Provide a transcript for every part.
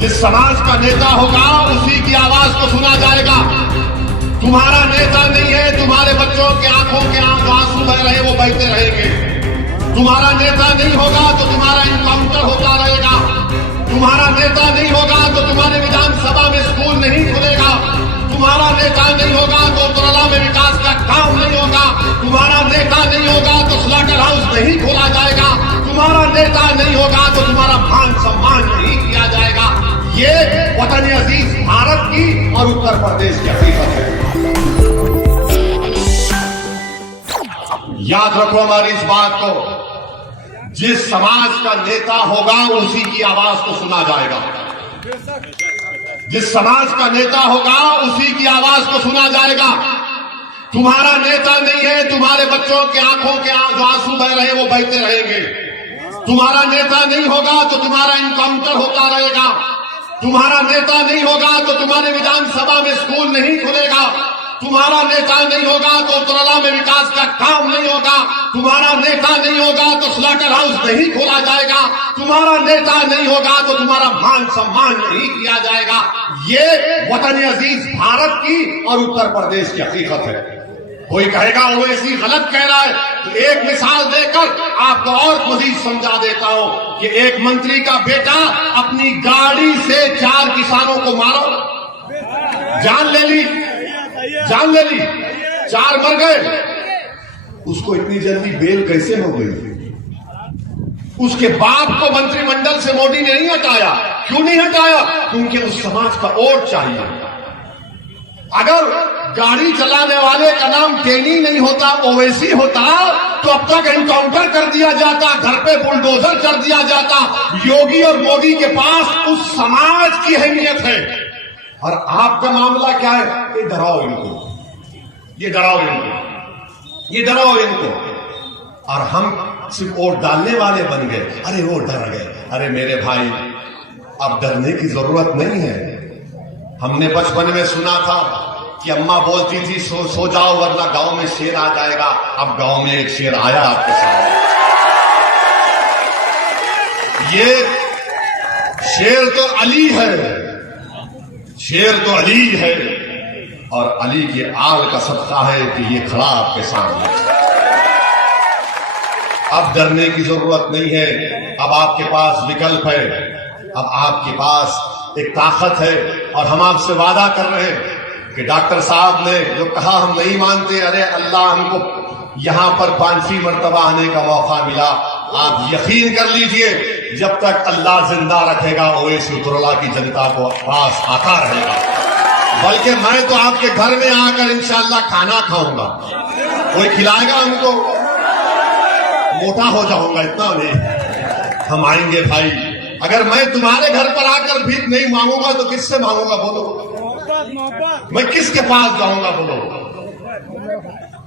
जिस समाज का नेता होगा उसी की आवाज को सुना जाएगा। तुम्हारा नेता नहीं है, तुम्हारे बच्चों के आंखों के आंसू बह रहे वो बहते रहेंगे। तुम्हारा नेता नहीं होगा तो तुम्हारा इनकाउंटर होता रहेगा। तुम्हारा नेता नहीं होगा तो तुम्हारे विधानसभा में स्कूल नहीं खुलेगा। तुम्हारा नेता नहीं होगा तो उतरला में विकास का काम नहीं होगा। तुम्हारा नेता नहीं होगा तो स्लॉटर हाउस नहीं खोला जाएगा। तुम्हारा नेता नहीं होगा तो तुम्हारा मान सम्मान नहीं किया जाएगा। ये वतन अजीज भारत की और उत्तर प्रदेश की हकीकत है। याद रखो हमारी इस बात को, जिस समाज का नेता होगा उसी की आवाज को सुना जाएगा। जिस समाज का नेता होगा उसी की आवाज को सुना जाएगा। तुम्हारा नेता नहीं है, तुम्हारे बच्चों के आंखों के आंसू बह रहे वो बहते रहेंगे। तुम्हारा नेता नहीं होगा तो तुम्हारा इनकाउंटर होता रहेगा। तुम्हारा नेता नहीं होगा तो तुम्हारे विधानसभा में स्कूल नहीं खुलेगा। तुम्हारा नेता नहीं होगा तो उतरला में विकास का काम नहीं होगा। तुम्हारा नेता नहीं होगा तो स्लॉटर हाउस नहीं खोला जाएगा। तुम्हारा नेता नहीं होगा तो तुम्हारा मान सम्मान नहीं किया जाएगा। ये वतन अजीज भारत की और उत्तर प्रदेश की हकीकत है। कोई कहेगा ओवैसी गलत कह रहा है, तो एक मिसाल देकर आपको और मजीद समझा देता हूं कि एक मंत्री का बेटा अपनी गाड़ी से 4 किसानों को मारो, जान ले ली, 4 मर गए। उसको इतनी जल्दी बेल कैसे हो गई? उसके बाप को मंत्रिमंडल से मोदी ने नहीं हटाया। क्यों नहीं हटाया? क्योंकि उस समाज का वोट चाहिए। अगर गाड़ी चलाने वाले का नाम टेनी नहीं होता, ओवैसी होता, तो अब तक एनकाउंटर कर दिया जाता, घर पे बुलडोजर कर दिया जाता। योगी और मोदी के पास उस समाज की अहमियत है। और आपका मामला क्या है? ये डराओ इनको, ये डराओ इनको, ये डराओ इनको। और हम सिर्फ वोट डालने वाले बन गए। अरे वो डर गए। अरे मेरे भाई, अब डरने की जरूरत नहीं है। हमने बचपन में सुना था कि अम्मा बोलती थी सो जाओ वरना गांव में शेर आ जाएगा। अब गांव में एक शेर आया आपके सामने। ये शेर तो अली है, शेर तो अली है, और अली की आल का सदका है कि ये खड़ा आपके सामने। अब डरने की जरूरत नहीं है। अब आपके पास विकल्प है, अब आपके पास एक ताकत है। और हम आपसे वादा कर रहे हैं कि डॉक्टर साहब ने जो कहा हम नहीं मानते, अरे अल्लाह हमको यहां पर 5वीं मर्तबा आने का मौका मिला। आप यकीन कर लीजिए, जब तक अल्लाह जिंदा रखेगा ओवैसी उतरला की जनता को पास आता रहेगा। बल्कि मैं तो आपके घर में आकर इंशाअल्लाह खाना खाऊंगा। कोई खिलाएगा हमको? मोटा हो जाऊंगा, इतना नहीं। हम आएंगे भाई। अगर मैं तुम्हारे घर पर आकर भीख नहीं मांगूंगा तो किससे मांगूंगा? बोलो, मैं किसके पास जाऊंगा? बोलो,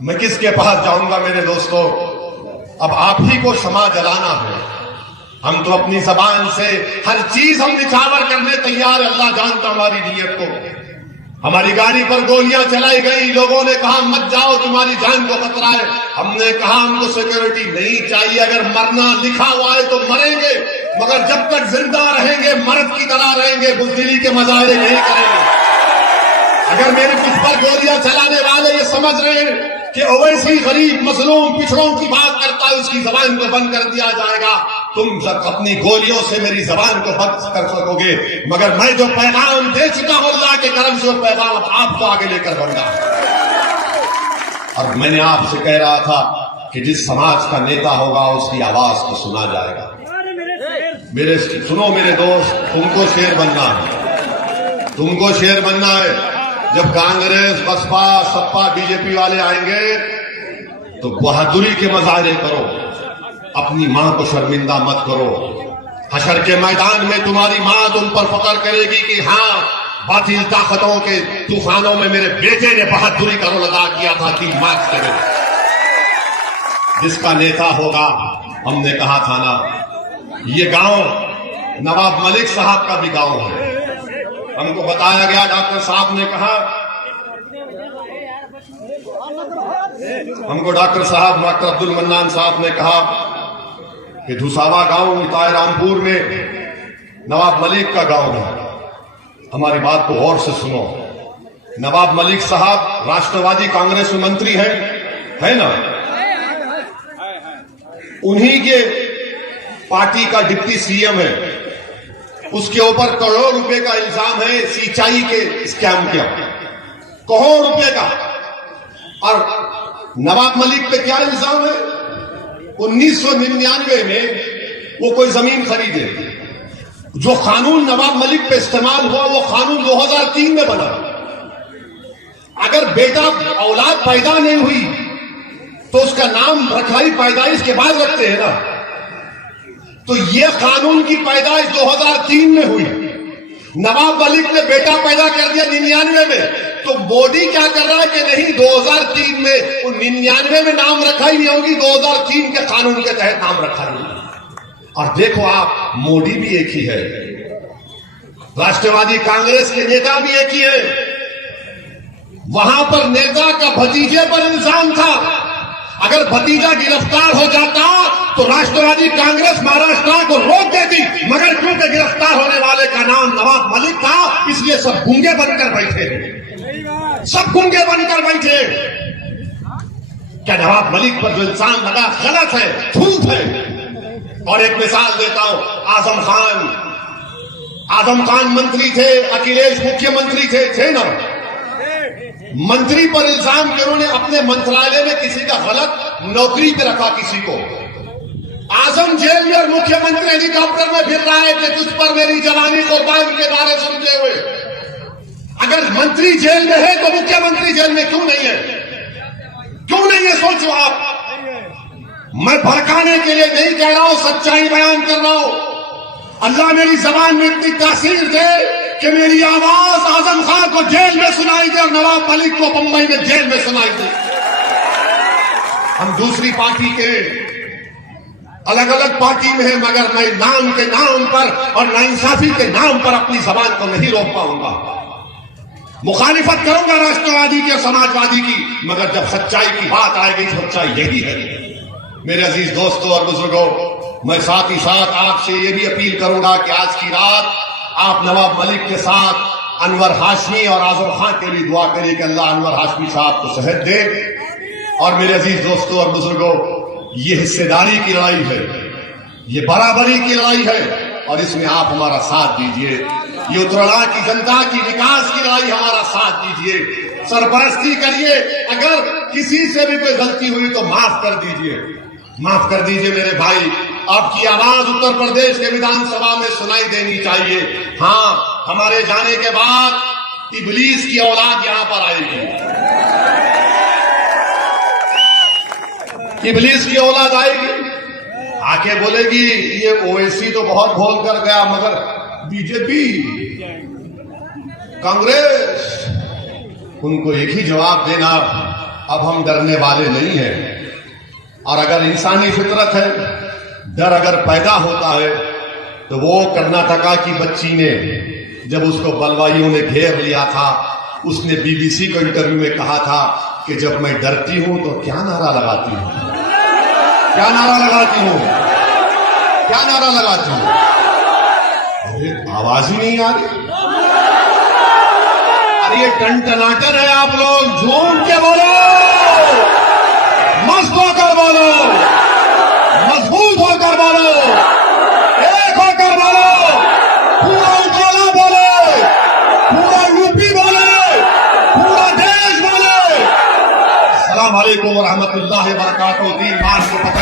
मैं किसके पास जाऊंगा? मेरे दोस्तों, अब आप ही को क्षमा जलाना है। हम तो अपनी जबान से हर चीज हम निछावर करने तैयार। अल्लाह जानता हमारी नीयत को। हमारी गाड़ी पर गोलियां चलाई गई, लोगों ने कहा मत जाओ, तुम्हारी जान को खतरा है। हमने कहा हमको सिक्योरिटी नहीं चाहिए। अगर मरना लिखा हुआ है तो मरेंगे, मगर जब तक जिंदा रहेंगे मर्द की तरह रहेंगे, बुज़दिली के मजारे नहीं करेंगे। अगर मेरे कुछ पर गोलियां चलाने वाले ये समझ रहे हैं कि ओवैसी गरीब मजलूम पिछड़ों की बात करता है, उसकी जबान को बंद कर दिया जाएगा, तुम जब अपनी गोलियों से मेरी जबान को बंद कर सकोगे। मगर मैं जो पैगाम दे चुका हूं अल्लाह के करम से, वो पैगाम आपको आगे लेकर बढ़ूंगा। और मैंने आपसे कह रहा था कि जिस समाज का नेता होगा उसकी आवाज को सुना जाएगा। मेरे सुनो मेरे दोस्त, तुमको शेर बनना है, तुमको शेर बनना है। जब कांग्रेस, बसपा, सपा, बीजेपी वाले आएंगे तो बहादुरी के मजारे करो, अपनी मां को शर्मिंदा मत करो। हशर के मैदान में तुम्हारी मां तुम पर फख्र करेगी कि हाँ, बातिल ताकतों के तूफानों में मेरे बेटे ने बहादुरी का रोल अदा किया था। 3 मार्च के दिन जिसका नेता होगा, हमने कहा था ना, ये गांव नवाब मलिक साहब का भी गांव है। हमको बताया गया, डॉक्टर साहब ने कहा, हमको डॉक्टर अब्दुल मन्नान साहब ने कहा कि धुसावा गांव ताय रामपुर में नवाब मलिक का गांव है। हमारी बात को गौर से सुनो। नवाब मलिक साहब राष्ट्रवादी कांग्रेस में मंत्री है ना? उन्हीं के पार्टी का डिप्टी सीएम है। उसके ऊपर करोड़ रुपए का इल्जाम है सिंचाई के स्कैम के, करोड़ रुपए का। और नवाब मलिक पे क्या इल्जाम है? 1999 में वो कोई जमीन खरीदे। जो कानून नवाब मलिक पे इस्तेमाल हुआ वो कानून 2003 में बना। अगर बेटा औलाद पैदा नहीं हुई तो उसका नाम रखवाई पैदाइश के बाद रखते हैं ना। तो ये कानून की पैदाइश 2003 में हुई। नवाब मलिक ने बेटा पैदा कर दिया 99 में। तो मोदी क्या कर रहा है कि नहीं 2003 में, 99 में नाम रखा ही नहीं होगी, 2003 के कानून के तहत नाम रखा ही नहीं। और देखो आप, मोदी भी एक ही है, राष्ट्रवादी कांग्रेस के नेता भी एक ही है। वहां पर नेता का भतीजे पर इल्जाम था। अगर भतीजा गिरफ्तार हो जाता तो राष्ट्रवादी कांग्रेस महाराष्ट्र को रोक देती, मगर क्योंकि गिरफ्तार होने वाले का नाम नवाब मलिक था, इसलिए सब गूंगे बनकर बैठे, सब गूंगे बनकर बैठे। क्या नवाब मलिक पर जो इल्जाम लगा गलत है, झूठ है? और एक मिसाल देता हूं, आजम खान मंत्री थे, अखिलेश मुख्यमंत्री थे ना। मंत्री पर इल्जाम कि उन्होंने अपने मंत्रालय में किसी का गलत नौकरी पे रखा किसी को। आजम जेल में और मुख्यमंत्री हेलीकॉप्टर में फिर रहा है कि तुझ पर मेरी जवानी कुर्बान के नारे सुनते हुए। अगर मंत्री जेल में है तो मुख्यमंत्री जेल में क्यों नहीं है? क्यों नहीं है? सोचो आप। मैं भड़काने के लिए नहीं कह रहा हूं, सच्चाई बयान कर रहा हूं। अल्लाह मेरी जबान में इतनी तासीर दे कि मेरी आवाज आजम खान को जेल में सुनाई दे और नवाब मलिक को बंबई में जेल में सुनाई दे। हम दूसरी पार्टी के, अलग अलग पार्टी में है, मगर मैं नाम के नाम पर और नाइंसाफी के नाम पर अपनी जबान को नहीं रोक पाऊंगा। मुखालिफत करूंगा राष्ट्रवादी की और समाजवादी की, मगर जब सच्चाई की बात आएगी सच्चाई यही है। मेरे अजीज दोस्तों और बुजुर्गों, मैं साथ ही साथ आपसे ये भी अपील करूंगा कि आज की रात आप नवाब मलिक के साथ अनवर हाशमी और आजम खान के लिए दुआ करिए कि अल्लाह अनवर हाशमी साहब को सेहत दे। और मेरे अजीज दोस्तों और बुजुर्गों, ये हिस्सेदारी की लड़ाई है, ये बराबरी की लड़ाई है, और इसमें आप हमारा साथ दीजिए। ये उत्तराखंड की जनता की विकास की लड़ाई, हमारा साथ दीजिए, सरपरस्ती करिए। अगर किसी से भी कोई गलती हुई तो माफ कर दीजिए, माफ कर दीजिए मेरे भाई। आपकी आवाज उत्तर प्रदेश के विधानसभा में सुनाई देनी चाहिए। हाँ, हमारे जाने के बाद इबलीस की औलाद यहां पर आएगी, इबलीस की औलाद आएगी, आके बोलेगी ये ओवैसी तो बहुत भोल कर गया, मगर बीजेपी कांग्रेस, उनको एक ही जवाब देना, अब हम डरने वाले नहीं हैं। और अगर इंसानी फितरत है, डर अगर पैदा होता है, तो वो कर्नाटका की बच्ची ने जब उसको बलवाइयों ने घेर लिया था, उसने बीबीसी को इंटरव्यू में कहा था कि जब मैं डरती हूं तो क्या नारा लगाती हूं, क्या नारा लगाती हूं, क्या नारा लगाती हूं? अरे आवाज ही नहीं आ रही। अरे ये टनटनाटन है, आप लोग झूम के बोलो, मस्त होकर बोलो, मजबूत होकर बोलो, एक होकर बोलो, पूरा उजाला बोले, पूरा यूपी बोले, पूरा देश बोले। अस्सलाम वालेकुम व रहमतुल्लाहि व बरकातहू। 3 मार्च को पता